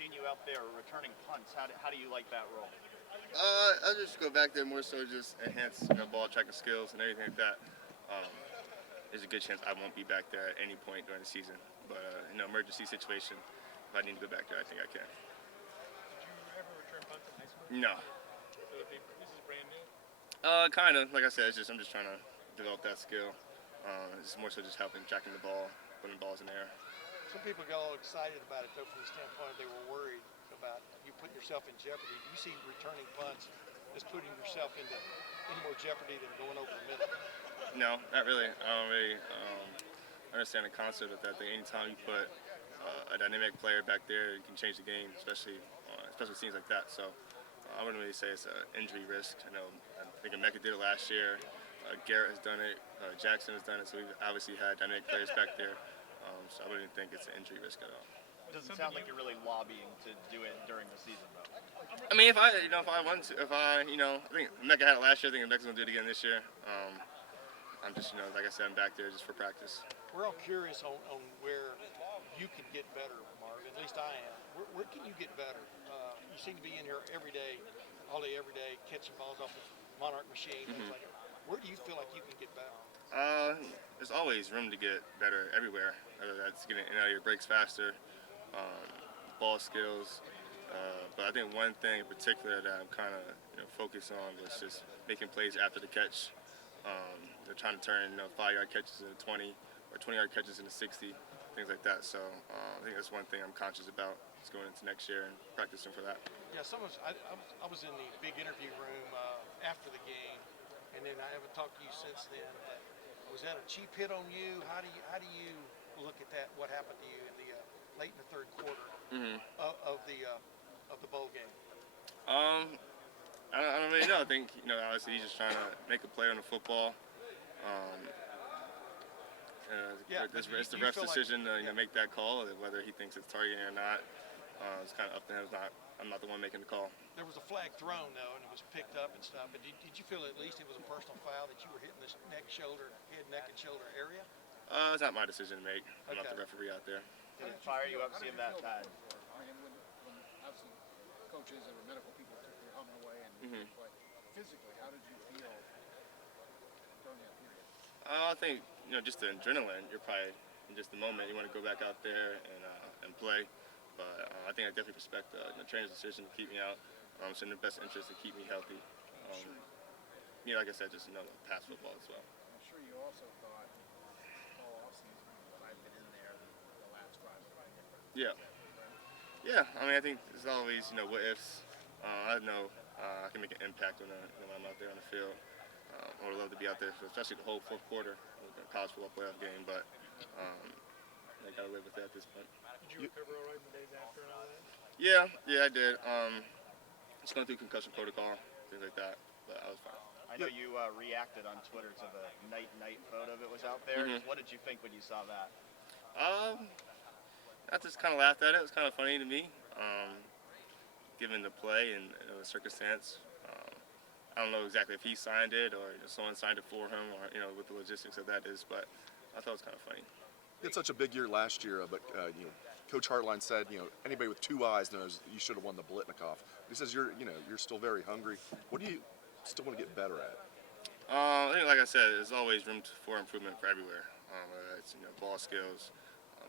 seen you out there returning punts. How do you like that role? I'll just go back there more so just enhance ball tracking skills and everything like that. Um, there's a good chance I won't be back there at any point during the season. But emergency situation, if I need to go back there, I think I can. Did you ever return punts in high school? No. So this is brand new? Kind of. Like I said, I'm just trying to develop that skill. It's more so just helping tracking the ball, putting the balls in the air. Some people got all excited about it, though, from the standpoint they were worried about you putting yourself in jeopardy. Do you see returning punts as putting yourself into any more jeopardy than going over the middle? No, not really. I don't really understand the concept of that thing. Anytime you put a dynamic player back there, you can change the game, especially scenes like that. So I wouldn't really say it's an injury risk. I think Emeka did it last year. Garrett has done it. Jackson has done it. So we've obviously had dynamic players back there. So I wouldn't think it's an injury risk at all. It doesn't sound like you're really lobbying to do it during the season, though. I mean, if I want to, I think Emeka had it last year. I think Emeka's gonna do it again this year. I'm just, like I said, I'm back there just for practice. We're all curious on where you can get better, Marvin. At least I am. Where can you get better? You seem to be in here every day, all day, every day, catching balls off the Monarch machine. Things like that. Where do you feel like you can get better? There's always room to get better everywhere. Whether that's getting in and out of your breaks faster, ball skills. But I think one thing in particular that I'm kind of focused on was just making plays after the catch. They're trying to turn 5-yard catches into 20 or 20-yard catches into 60, things like that. So I think that's one thing I'm conscious about is going into next year and practicing for that. Yeah, I was in the big interview room after the game, and then I haven't talked to you since then. But was that a cheap hit on you? How do you look at that? What happened to you in the late in the third quarter of the bowl game? I don't really know. I think obviously he's just trying to make a play on the football. It's the ref's decision to make that call, whether he thinks it's targeting or not. It's kind of up to him. I'm not the one making the call. There was a flag thrown though, and it was picked up and stuff. But did you feel at least it was a personal foul that you were hitting this neck, and shoulder area? It's not my decision to make. I'm not the referee out there. Did it fire you up seeing that bad? I mean, when obviously coaches or medical people took your helmet away, but physically, how did you feel during that period? I think just the adrenaline. You're probably in just the moment. You want to go back out there and play. But I think I definitely respect the trainer's decision to keep me out. It's in their best interest to keep me healthy. Like I said, just pass football as well. I'm sure you also thought all offseason, when I've been in there, the last drive that I get. Yeah. I mean, I think there's always what ifs. I know I can make an impact when I'm out there on the field. I would love to be out there, especially the whole fourth quarter of the college football playoff game. But I gotta live with that at this point. Did you recover all right in the days after and all that? Yeah, I did. Just going through concussion protocol, things like that, but I was fine. I know you reacted on Twitter to the night photo that was out there. What did you think when you saw that? I just kind of laughed at it. It was kind of funny to me, given the play and the circumstance. I don't know exactly if he signed it or someone signed it for him, or what the logistics of that is, but I thought it was kind of funny. You had such a big year last year, but Coach Hartline said, anybody with two eyes knows you should have won the Blitnikoff. He says you're still very hungry. What do you still want to get better at? I think, like I said, there's always room for improvement for everywhere. Whether it's ball skills,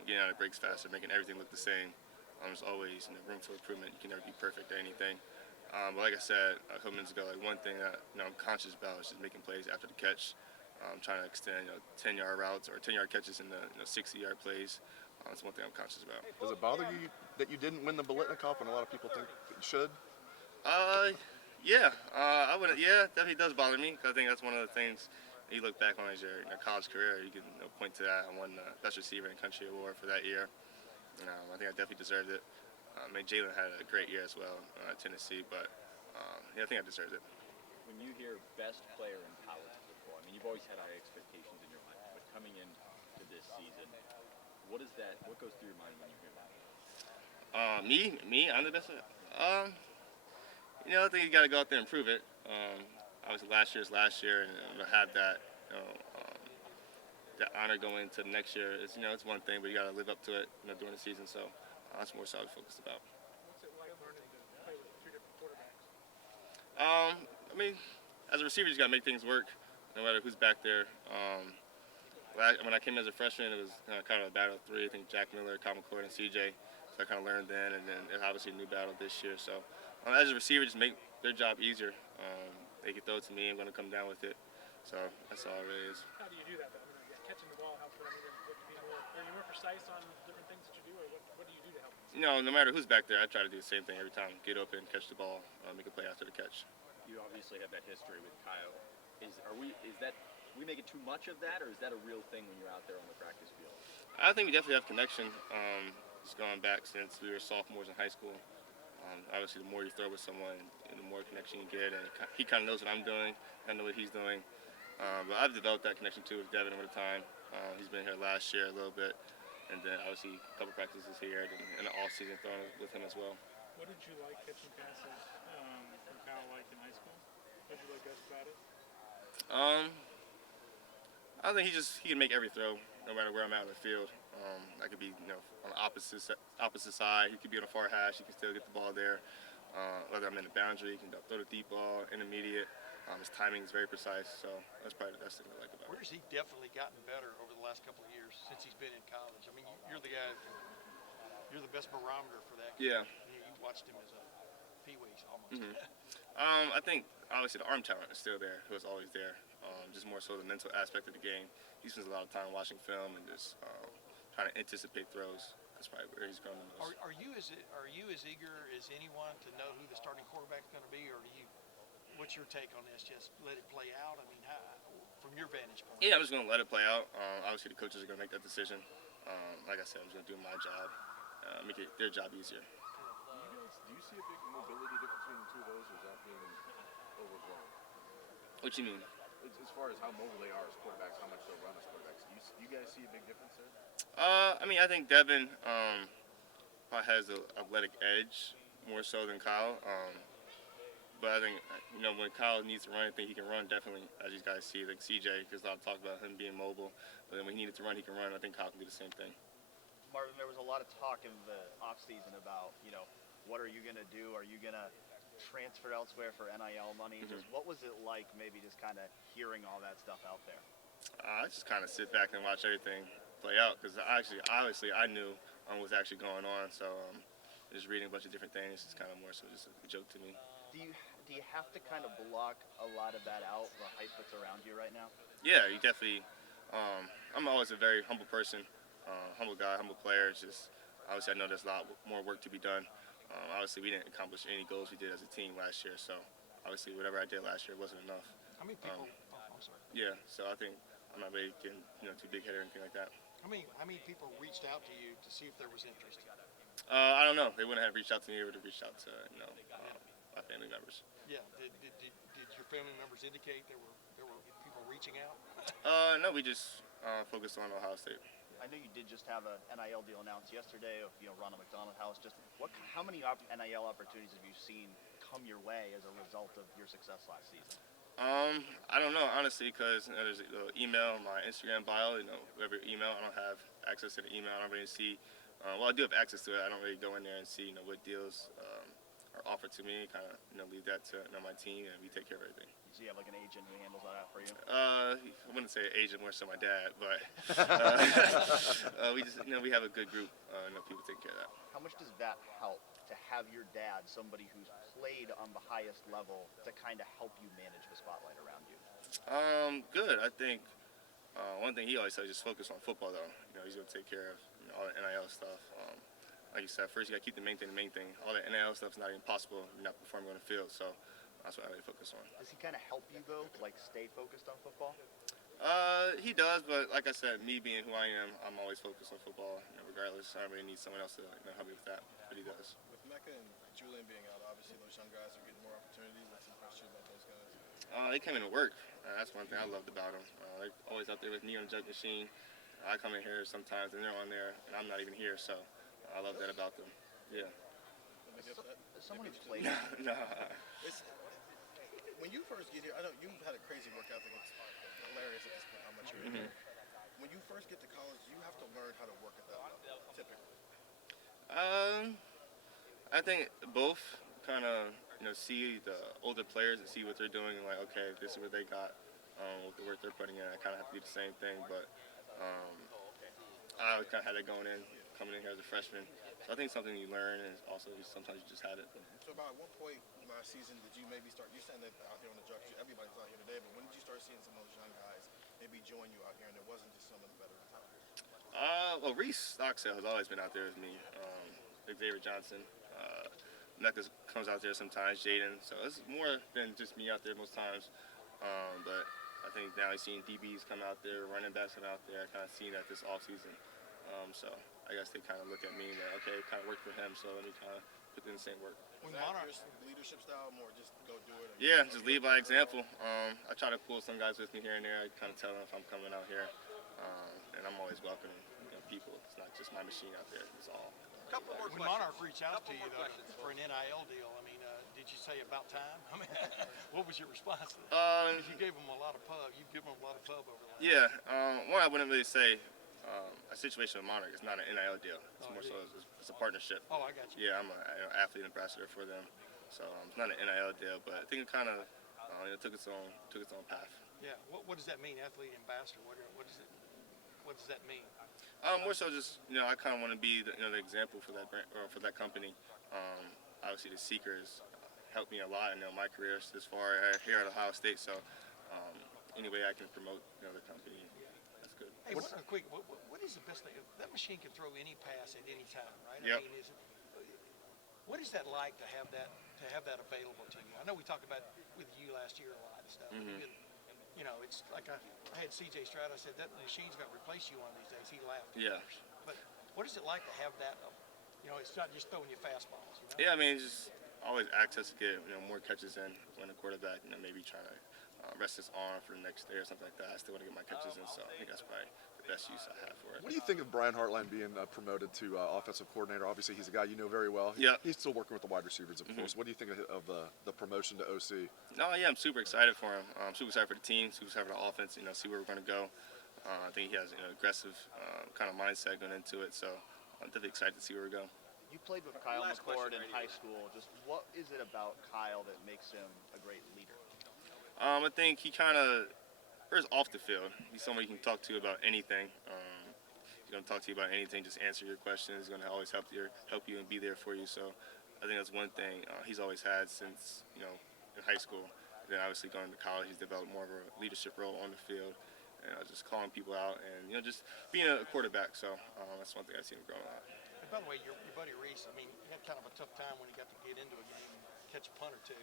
getting out of breaks faster, making everything look the same. There's always room for improvement. You can never be perfect at anything. But like I said a couple minutes ago, one thing that I'm conscious about is just making plays after the catch. Trying to extend 10-yard routes or 10-yard catches into 60-yard plays. That's one thing I'm conscious about. Does it bother you that you didn't win the Blitnikoff when a lot of people think that you should? Yeah. I wouldn't. Yeah, it definitely does bother me because I think that's one of the things you look back on as your college career. You can point to that. I won the best receiver in country award for that year. I think I definitely deserved it. Jalen had a great year as well at Tennessee, but I think I deserved it. When you hear best player in college football, I mean, you've always had high expectations in your mind, but coming into this season, what goes through your mind when you hear that? Me, I'm the best. I think you got to go out there and prove it. Obviously, last year's year, and to have that, that honor going into the next year, it's one thing, but you got to live up to it during the season. So that's more so I was focused about. I mean, as a receiver, you just got to make things work, no matter who's back there. When I came as a freshman, it was kind of a battle of three. I think Jack Miller, Kyle McCord, and CJ. So I kind of learned then, and then it's obviously a new battle this year. So as a receiver, just make their job easier. They can throw it to me. I'm going to come down with it. So that's all it really is. How do you do that, though? I mean, catching the ball helps, but I mean, are you more precise on different things that you do, or what do you do to help? No matter who's back there, I try to do the same thing every time. Get open, catch the ball, make a play after the catch. You obviously have that history with Kyle. We making too much of that, or is that a real thing when you're out there on the practice field? I think we definitely have connection. It's gone back since we were sophomores in high school. Obviously, the more you throw with someone, the more connection you get, and he kind of knows what I'm doing. I know what he's doing. But I've developed that connection too with Devin over time. He's been here last year a little bit, and then obviously a couple practices here, and the off season throwing with him as well. What did you like catching passes from Kyle like in high school? What did you like best about it? I think he can make every throw, no matter where I'm at on the field. I could be on the opposite side. He could be on a far hash. He can still get the ball there. Whether I'm in the boundary, he can throw the deep ball, intermediate. His timing is very precise, so that's probably the best thing I like about him. Where's he definitely gotten better over the last couple of years since he's been in college? I mean, you're the guy. You're the best barometer for that. Yeah. You watched him as a peewees almost. I think obviously the arm talent is still there. It was always there. Just more so the mental aspect of the game. He spends a lot of time watching film and just trying to anticipate throws. That's probably where he's grown the most. Are you as eager as anyone to know who the starting quarterback is going to be, or do you? What's your take on this? Just let it play out. I mean, from your vantage point. Yeah, I'm just going to let it play out. Obviously, the coaches are going to make that decision. Like I said, I'm just going to do my job, make their job easier. Do you see a big mobility difference between the two of those, or is that being overblown? What you mean? As far as how mobile they are as quarterbacks, how much they'll run as quarterbacks, do you guys see a big difference there? I mean, I think Devin probably has the athletic edge more so than Kyle. But I think, when Kyle needs to run, I think he can run definitely, as you guys see. Like CJ, because a lot of talk about him being mobile. But then when he needed to run, he can run. I think Kyle can do the same thing. Marvin, there was a lot of talk in the offseason about, what are you going to do? Are you going to transfer elsewhere for NIL money? Just what was it like maybe just kind of hearing all that stuff out there? I just kind of sit back and watch everything play out because obviously I knew what was actually going on. So just reading a bunch of different things is kind of more so just a joke to me. Do you have to kind of block a lot of that out, the hype that's around you right now? Yeah, you definitely. I'm always a very humble person, humble guy, humble player. It's just obviously I know there's a lot more work to be done. Obviously we didn't accomplish any goals we did as a team last year, so obviously whatever I did last year wasn't enough. How many people? I'm sorry. Yeah, so I think I'm not ready to get too big headed or anything like that. How many people reached out to you to see if there was interest? I don't know. They wouldn't have reached out to me. They would have reached out to my family members. Yeah. Did your family members indicate there were people reaching out? No, we just focused on Ohio State. I know you did just have a NIL deal announced yesterday of Ronald McDonald House. Just how many NIL opportunities have you seen come your way as a result of your success last season? I don't know honestly because there's email, my Instagram bio. Whoever email, I don't have access to the email. I don't really see. Well, I do have access to it. I don't really go in there and see what deals are offered to me. Kind of leave that to my team, and we take care of everything. So you have like an agent who handles all that for you? I wouldn't say agent, more so my dad, but we just we have a good group. People take care of that. How much does that help to have your dad, somebody who's played on the highest level, to kind of help you manage the spotlight around you? Good. I think one thing he always says, just focus on football though. He's going to take care of all the NIL stuff. Like you said, first you got to keep the main thing. All the NIL stuff is not even possible if you're not performing on the field. So that's what I really focus on. Does he kind of help you though, like stay focused on football? He does, but like I said, me being who I am, I'm always focused on football. Regardless, I don't really need someone else to help me with that, but he does. With Mecca and Julian being out, obviously those young guys are getting more opportunities. What's impressed you about those guys? They come in to work. That's one thing I loved about them. They're always out there with me on the jug machine. I come in here sometimes and they're on there, and I'm not even here, so I love that about them. Yeah. Someone who's played. No. When you first get here, I know you've had a crazy work ethic. It's hilarious at this point how much you're in here. When you first get to college, you have to learn how to work at that level, typically. I think both kind of see the older players and see what they're doing and like, okay, this is what they got, with the work they're putting in. I kind of have to do the same thing, but I kind of had it coming in here as a freshman. So I think something you learn, and also sometimes you just had it. So about what point last season did you maybe start? You're saying that out here on the drug street, everybody's out here today, but when did you start seeing some of those young guys maybe join you out here, and it wasn't just some of the veterans out here? Well, Reese Stocksell has always been out there with me. Xavier Johnson, Mecca comes out there sometimes. Jaden, so it's more than just me out there most times. But I think now he's seeing DBs come out there, running backs come out there. I kind of seen that this off season. So I guess they kind of look at me and like, okay, it kind of worked for him, so let me kind of put in the same work. When Is that Monarch, your leadership style, more just go do it? Or Yeah, just lead by example. I try to pull some guys with me here and there. I kind of tell them if I'm coming out here, and I'm always welcoming people. It's not just my machine out there. It's all. Couple more When questions. Monarch reached out to Couple you more though, questions. for an NIL deal, I mean, did you say about time? I mean, what was your response to that? 'Cause you gave them a lot of pub. You've given them a lot of pub over the last. Yeah, one I wouldn't really say a situation with Monarch. It's not an NIL deal. It's more so it's a partnership. Oh, I got you. Yeah, I'm an athlete ambassador for them, so it's not an NIL deal. But I think it kind of took its own path. Yeah. What does that mean, athlete ambassador? What does it? What does that mean? More so just I kind of want to be the example for that brand, or for that company. Obviously the Seekers helped me a lot in my career this far here at Ohio State. So any way I can promote the company, that's good. Hey, quick, what is the best thing? That machine can throw any pass at any time, right? Yep. I mean, what is that like to have that available to you? I know we talked about with you last year a lot and stuff. Mm-hmm. It's like I had CJ Stroud. I said that machine's going to replace you one of these days. He laughed. Yeah. But what is it like to have that? It's not just throwing you fastballs. Yeah, I mean, just always access to get more catches in when a quarterback maybe trying to rest his arm for the next day or something like that. I still want to get my catches in, so I think that's probably the best use I have for it. What do you think of Brian Hartline being promoted to offensive coordinator? Obviously, he's a guy you know very well. Yeah. He's still working with the wide receivers, of course. What do you think of the promotion to OC? No, yeah, I'm super excited for him. I'm super excited for the team, super excited for the offense, see where we're going to go. I think he has an aggressive kind of mindset going into it, so I'm definitely excited to see where we go. You played with Kyle Last McCord question in right high school. Just what is it about Kyle that makes him a great leader? I think he kind of, first off the field, he's somebody you can talk to about anything. He's going to talk to you about anything, just answer your questions. He's going to always help you and be there for you. So I think that's one thing he's always had since, in high school. Then obviously going to college, he's developed more of a leadership role on the field. And just calling people out and, just being a quarterback. So that's one thing I've seen him growing up. And by the way, your buddy Reese, I mean, he had kind of a tough time when he got to get into a game and catch a punt or two.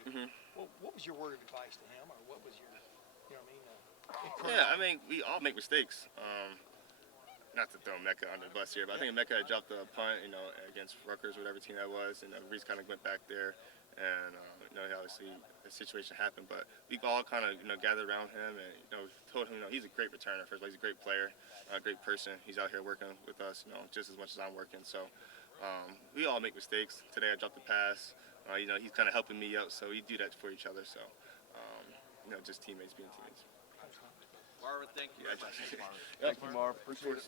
Well, what was your word of advice to him, or what was your, encouragement? Yeah, I mean, we all make mistakes. Not to throw Mecca under the bus here, but I think Mecca had dropped a punt, against Rutgers, whatever team that was, and Reese kind of went back there, and obviously the situation happened, but we all kind of gathered around him and told him he's a great returner. First of all, he's a great player, a great person. He's out here working with us, just as much as I'm working. So we all make mistakes. Today I dropped the pass. He's kind of helping me out, so we do that for each other. So just teammates being teammates. Marvin, thank you. Yeah, very much. Thank you, Marv. Appreciate it.